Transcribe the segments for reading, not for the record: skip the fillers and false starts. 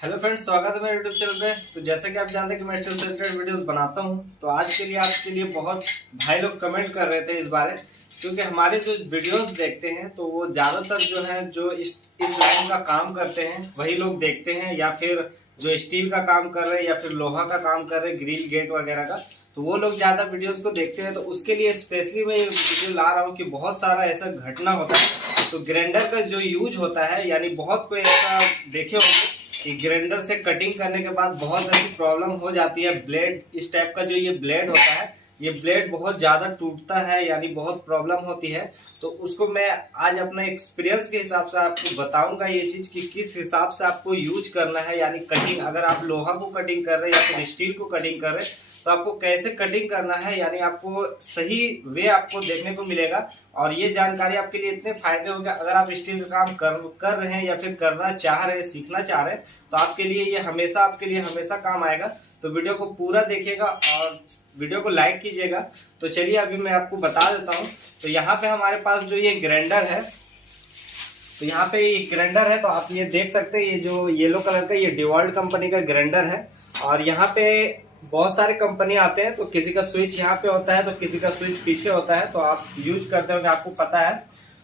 Hello friends, स्वागत है मेरे यूट्यूब चैनल पे। तो जैसे कि आप जानते हैं कि मैं स्टील से रिलेटेड वीडियोस बनाता हूं, तो आज के लिए आपके लिए बहुत भाई लोग कमेंट कर रहे थे इस बारे, क्योंकि हमारे जो वीडियोस देखते हैं तो वो ज़्यादातर जो है जो इस लाइन का काम करते हैं वही लोग देखते हैं, या फिर जो स्टील का काम कर रहे हैं या फिर लोहा का काम कर रहे हैं, ग्रिल गेट वगैरह का, तो वो लोग ज़्यादा वीडियोज़ को देखते हैं। तो उसके लिए स्पेशली मैं ये वीडियो ला रहा हूँ कि बहुत सारा ऐसा घटना होता है। तो ग्राइंडर का जो यूज होता है, यानी बहुत कोई ऐसा देखे होंगे कि ग्राइंडर से कटिंग करने के बाद बहुत ऐसी प्रॉब्लम हो जाती है। ब्लेड, इस टाइप का जो ये ब्लेड होता है, ये ब्लेड बहुत ज़्यादा टूटता है, यानी बहुत प्रॉब्लम होती है। तो उसको मैं आज अपने एक्सपीरियंस के हिसाब से आपको बताऊंगा ये चीज़ कि किस हिसाब से आपको यूज करना है, यानी कटिंग। अगर आप लोहा को कटिंग कर रहे हैं या फिर स्टील को कटिंग कर रहे हैं तो आपको कैसे कटिंग करना है, यानी आपको सही वे आपको देखने को मिलेगा। और ये जानकारी आपके लिए इतने फायदे होंगे, अगर आप स्टील का काम कर रहे हैं या फिर करना चाह रहे हैं, सीखना चाह रहे हैं, तो आपके लिए ये हमेशा काम आएगा। तो वीडियो को पूरा देखिएगा और वीडियो को लाइक कीजिएगा। तो चलिए अभी मैं आपको बता देता हूँ। तो यहाँ पे हमारे पास जो ये ग्राइंडर है, तो यहाँ पे ये ग्राइंडर है, तो आप ये देख सकते हैं, ये जो येलो कलर का ये डिवॉल्ट कंपनी का ग्राइंडर है। और यहाँ पे बहुत सारे कंपनी आते हैं, तो किसी का स्विच यहाँ पे होता है तो किसी का स्विच पीछे होता है, तो आप यूज करते होंगे, आपको पता है।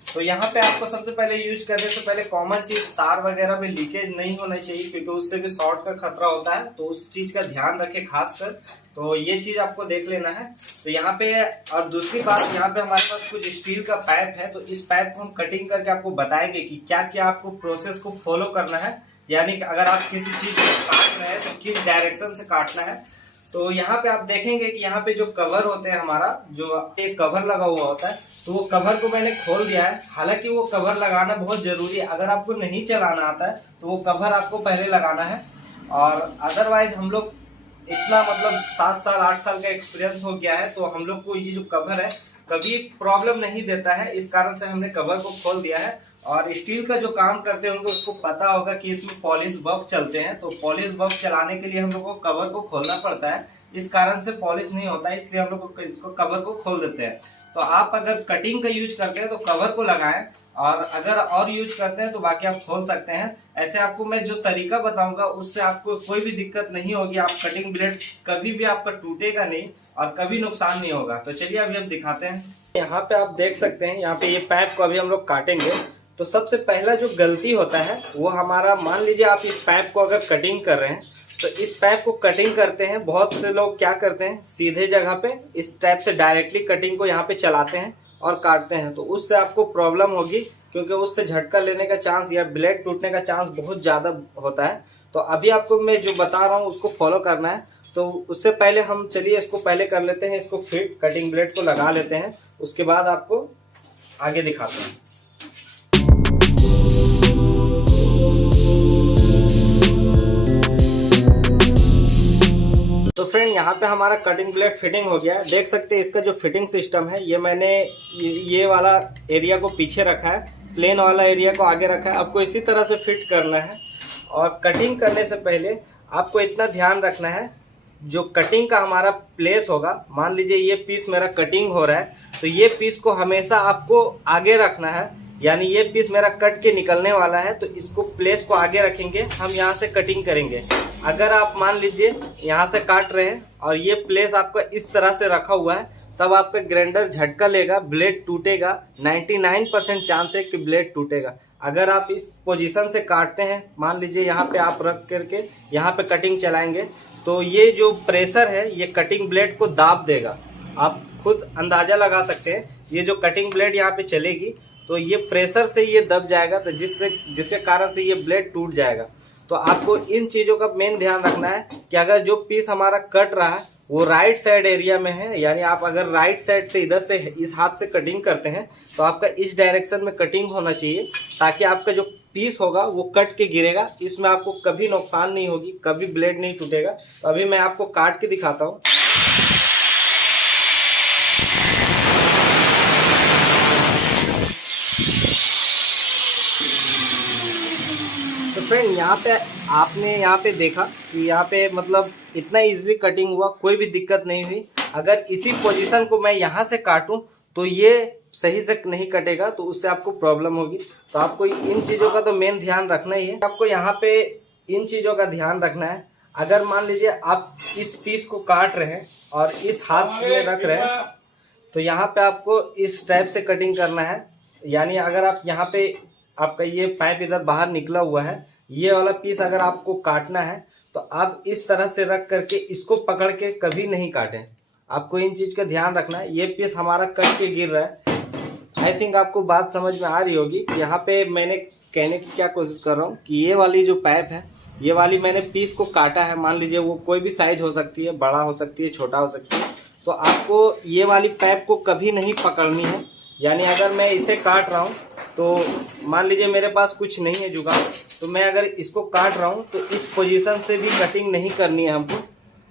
तो यहाँ पे आपको सबसे पहले यूज करने से पहले कॉमन चीज, तार वगैरह में लीकेज नहीं होना चाहिए, क्योंकि उससे भी शॉर्ट का खतरा होता है। तो उस चीज का ध्यान रखें खासकर, तो ये चीज आपको देख लेना है। तो यहाँ पे, और दूसरी बात, यहाँ पे हमारे पास कुछ स्टील का पाइप है, तो इस पाइप को हम कटिंग करके आपको बताएंगे कि क्या क्या आपको प्रोसेस को फॉलो करना है, यानी कि अगर आप किसी चीज को काट रहे हैं तो किस डायरेक्शन से काटना है। तो यहाँ पे आप देखेंगे कि यहाँ पे जो कवर होते हैं, हमारा जो एक कवर लगा हुआ होता है, तो वो कवर को मैंने खोल दिया है। हालांकि वो कवर लगाना बहुत जरूरी है, अगर आपको नहीं चलाना आता है तो वो कवर आपको पहले लगाना है। और अदरवाइज हम लोग इतना, मतलब 7 साल 8 साल का एक्सपीरियंस हो गया है, तो हम लोग को ये जो कवर है कभी प्रॉब्लम नहीं देता है, इस कारण से हमने कवर को खोल दिया है। और स्टील का जो काम करते होंगे उसको पता होगा कि इसमें पॉलिश बफ चलते हैं, तो पॉलिश बफ चलाने के लिए हम लोग को कवर को खोलना पड़ता है। इस कारण से पॉलिश नहीं होता है, इसलिए हम लोग इसको कवर को खोल देते हैं। तो आप अगर कटिंग का यूज करते हैं तो कवर को लगाएं, और अगर और यूज करते हैं तो बाकी आप खोल सकते हैं। ऐसे आपको मैं जो तरीका बताऊंगा उससे आपको कोई भी दिक्कत नहीं होगी। आप कटिंग ब्लेड कभी भी आपका टूटेगा नहीं और कभी नुकसान नहीं होगा। तो चलिए अभी हम दिखाते हैं। यहाँ पे आप देख सकते हैं, यहाँ पे ये पाइप को अभी हम लोग काटेंगे। तो सबसे पहला जो गलती होता है वो हमारा, मान लीजिए आप इस पाइप को अगर कटिंग कर रहे हैं, तो इस पाइप को कटिंग करते हैं, बहुत से लोग क्या करते हैं, सीधे जगह पे इस टाइप से डायरेक्टली कटिंग को यहाँ पे चलाते हैं और काटते हैं। तो उससे आपको प्रॉब्लम होगी, क्योंकि उससे झटका लेने का चांस या ब्लेड टूटने का चांस बहुत ज़्यादा होता है। तो अभी आपको मैं जो बता रहा हूँ उसको फॉलो करना है। तो उससे पहले हम, चलिए इसको पहले कर लेते हैं, इसको फिट कटिंग ब्लेड को लगा लेते हैं, उसके बाद आपको आगे दिखाते हैं। तो फ्रेंड, यहाँ पे हमारा कटिंग ब्लेड फिटिंग हो गया है। देख सकते हैं इसका जो फिटिंग सिस्टम है, ये मैंने ये वाला एरिया को पीछे रखा है, प्लेन वाला एरिया को आगे रखा है। आपको इसी तरह से फिट करना है। और कटिंग करने से पहले आपको इतना ध्यान रखना है, जो कटिंग का हमारा प्लेस होगा, मान लीजिए ये पीस मेरा कटिंग हो रहा है, तो ये पीस को हमेशा आपको आगे रखना है। यानी ये पीस मेरा कट के निकलने वाला है, तो इसको प्लेस को आगे रखेंगे, हम यहाँ से कटिंग करेंगे। अगर आप मान लीजिए यहाँ से काट रहे हैं और ये प्लेस आपका इस तरह से रखा हुआ है, तब आपका ग्राइंडर झटका लेगा, ब्लेड टूटेगा। 99% चांस है कि ब्लेड टूटेगा। अगर आप इस पोजीशन से काटते हैं, मान लीजिए यहाँ पे आप रख करके यहाँ पे कटिंग चलाएंगे, तो ये जो प्रेशर है ये कटिंग ब्लेड को दाब देगा। आप खुद अंदाजा लगा सकते हैं, ये जो कटिंग ब्लेड यहाँ पे चलेगी तो ये प्रेशर से ये दब जाएगा, तो जिसके कारण से ये ब्लेड टूट जाएगा। तो आपको इन चीज़ों का मेन ध्यान रखना है कि अगर जो पीस हमारा कट रहा है वो राइट साइड एरिया में है, यानी आप अगर राइट साइड से इधर से इस हाथ से कटिंग करते हैं तो आपका इस डायरेक्शन में कटिंग होना चाहिए, ताकि आपका जो पीस होगा वो कट के गिरेगा, इसमें आपको कभी नुकसान नहीं होगी, कभी ब्लेड नहीं टूटेगा। तो अभी मैं आपको काट के दिखाता हूँ। तो फ्रेंड, यहाँ पे आपने यहाँ पे देखा कि यहाँ पे मतलब इतना इजीली कटिंग हुआ, कोई भी दिक्कत नहीं हुई। अगर इसी पोजीशन को मैं यहाँ से काटूं तो ये सही से नहीं कटेगा, तो उससे आपको प्रॉब्लम होगी। तो आपको इन चीज़ों का तो मेन ध्यान रखना ही है। आपको यहाँ पे इन चीज़ों का ध्यान रखना है। अगर मान लीजिए आप इस पीस को काट रहे हैं और इस हाथ में रख रहे हैं तो यहाँ पे आपको इस टाइप से कटिंग करना है। यानी अगर आप यहाँ पे आपका ये पाइप इधर बाहर निकला हुआ है, ये वाला पीस अगर आपको काटना है तो आप इस तरह से रख करके इसको पकड़ के कभी नहीं काटें। आपको इन चीज़ का ध्यान रखना है। ये पीस हमारा कट के गिर रहा है। आई थिंक आपको बात समझ में आ रही होगी। यहाँ पे मैंने कहने की क्या कोशिश कर रहा हूँ कि ये वाली जो पाइप है, ये वाली मैंने पीस को काटा है। मान लीजिए वो कोई भी साइज हो सकती है, बड़ा हो सकती है, छोटा हो सकती है। तो आपको ये वाली पाइप को कभी नहीं पकड़नी है। यानी अगर मैं इसे काट रहा हूँ तो मान लीजिए मेरे पास कुछ नहीं है जुगाड़, तो मैं अगर इसको काट रहा हूँ तो इस पोजीशन से भी कटिंग नहीं करनी है हमको।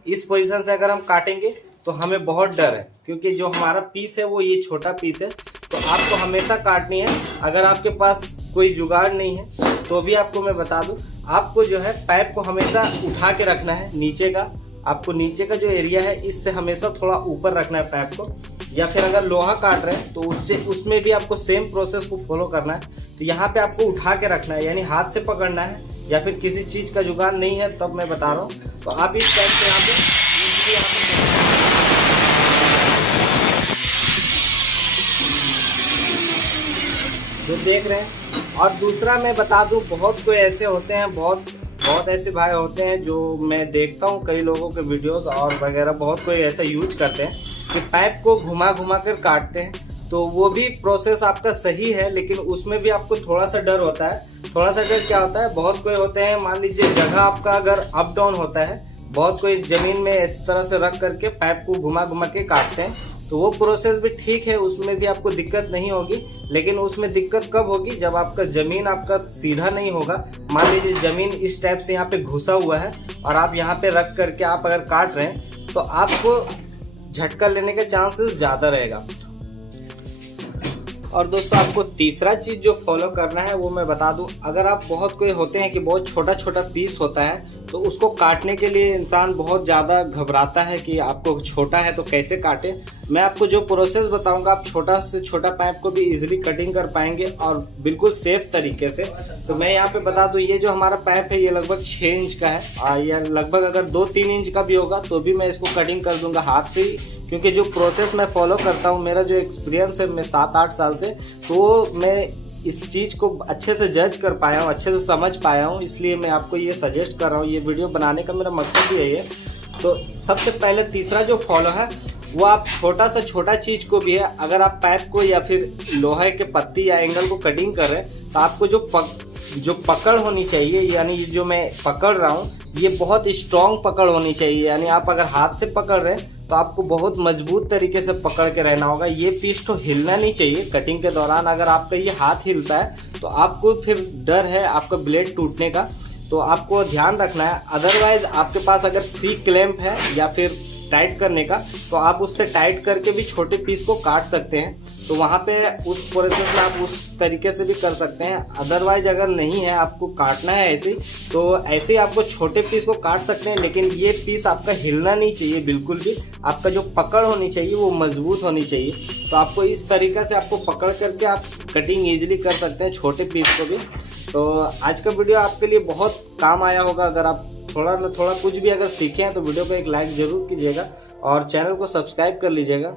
इस पोजीशन से अगर हम काटेंगे तो हमें बहुत डर है, क्योंकि जो हमारा पीस है वो ये छोटा पीस है। तो आपको हमेशा काटनी है। अगर आपके पास कोई जुगाड़ नहीं है तो भी आपको मैं बता दूं, आपको जो है पाइप को हमेशा उठा के रखना है नीचे का। आपको नीचे का जो एरिया है इससे हमेशा थोड़ा ऊपर रखना है पाइप को। या फिर अगर लोहा काट रहे हैं तो उसमें भी आपको सेम प्रोसेस को फॉलो करना है। तो यहाँ पे आपको उठा के रखना है, यानी हाथ से पकड़ना है, या फिर किसी चीज़ का जुगाड़ नहीं है तब मैं बता रहा हूँ। तो आप इस टाइप से यहाँ पे जो देख रहे हैं। और दूसरा मैं बता दूं, बहुत कोई ऐसे होते हैं, बहुत ऐसे भाई होते हैं जो मैं देखता हूं कई लोगों के वीडियोस और वगैरह, बहुत कोई ऐसा यूज करते हैं कि पाइप को घुमा घुमा कर काटते हैं। तो वो भी प्रोसेस आपका सही है, लेकिन उसमें भी आपको थोड़ा सा डर होता है। थोड़ा सा डर क्या होता है, बहुत कोई होते हैं, मान लीजिए जगह आपका अगर अप डाउन होता है, बहुत कोई ज़मीन में इस तरह से रख करके पाइप को घुमा घुमा के काटते हैं। तो वो प्रोसेस भी ठीक है, उसमें भी आपको दिक्कत नहीं होगी। लेकिन उसमें दिक्कत कब होगी, जब आपका ज़मीन आपका सीधा नहीं होगा। मान लीजिए ज़मीन इस टाइप से यहाँ पे घुसा हुआ है और आप यहाँ पे रख करके आप अगर काट रहे हैं तो आपको झटका लेने के चांसेस ज़्यादा रहेगा। और दोस्तों आपको तीसरा चीज़ जो फॉलो करना है वो मैं बता दूं, अगर आप बहुत कोई होते हैं कि बहुत छोटा छोटा पीस होता है तो उसको काटने के लिए इंसान बहुत ज़्यादा घबराता है कि आपको छोटा है तो कैसे काटे। मैं आपको जो प्रोसेस बताऊंगा, आप छोटा से छोटा पाइप को भी इजीली कटिंग कर पाएंगे और बिल्कुल सेफ तरीके से। तो मैं यहाँ पे बता दूं, ये जो हमारा पाइप है ये लगभग 6 इंच का है। या लगभग अगर 2-3 इंच का भी होगा तो भी मैं इसको कटिंग कर दूंगा हाथ से ही, क्योंकि जो प्रोसेस मैं फॉलो करता हूँ, मेरा जो एक्सपीरियंस है मैं 7-8 साल से, तो मैं इस चीज़ को अच्छे से जज कर पाया हूँ, अच्छे से समझ पाया हूँ। इसलिए मैं आपको ये सजेस्ट कर रहा हूँ। ये वीडियो बनाने का मेरा मकसद भी यही है। तो सबसे पहले तीसरा जो फॉलो है वो आप छोटा सा छोटा चीज़ को भी है, अगर आप पाइप को या फिर लोहे के पत्ती या एंगल को कटिंग कर रहे हैं तो आपको जो पकड़ होनी चाहिए, यानी जो मैं पकड़ रहा हूँ ये बहुत स्ट्रॉन्ग पकड़ होनी चाहिए। यानी आप अगर हाथ से पकड़ रहे हैं तो आपको बहुत मजबूत तरीके से पकड़ के रहना होगा। ये पीस तो हिलना नहीं चाहिए कटिंग के दौरान। अगर आपका ये हाथ हिलता है तो आपको फिर डर है आपका ब्लेड टूटने का, तो आपको ध्यान रखना है। अदरवाइज आपके पास अगर सी क्लैंप है या फिर टाइट करने का, तो आप उससे टाइट करके भी छोटे पीस को काट सकते हैं। तो वहाँ पे उस प्रोसेस में आप उस तरीके से भी कर सकते हैं। अदरवाइज अगर नहीं है, आपको काटना है ऐसे, तो ऐसे आपको छोटे पीस को काट सकते हैं, लेकिन ये पीस आपका हिलना नहीं चाहिए बिल्कुल भी। आपका जो पकड़ होनी चाहिए वो मजबूत होनी चाहिए। तो आपको इस तरीके से आपको पकड़ करके आप कटिंग ईजिली कर सकते हैं छोटे पीस को भी। तो आज का वीडियो आपके लिए बहुत काम आया होगा। अगर आप थोड़ा ना थोड़ा कुछ भी अगर सीखे हैं तो वीडियो को एक लाइक ज़रूर कीजिएगा और चैनल को सब्सक्राइब कर लीजिएगा।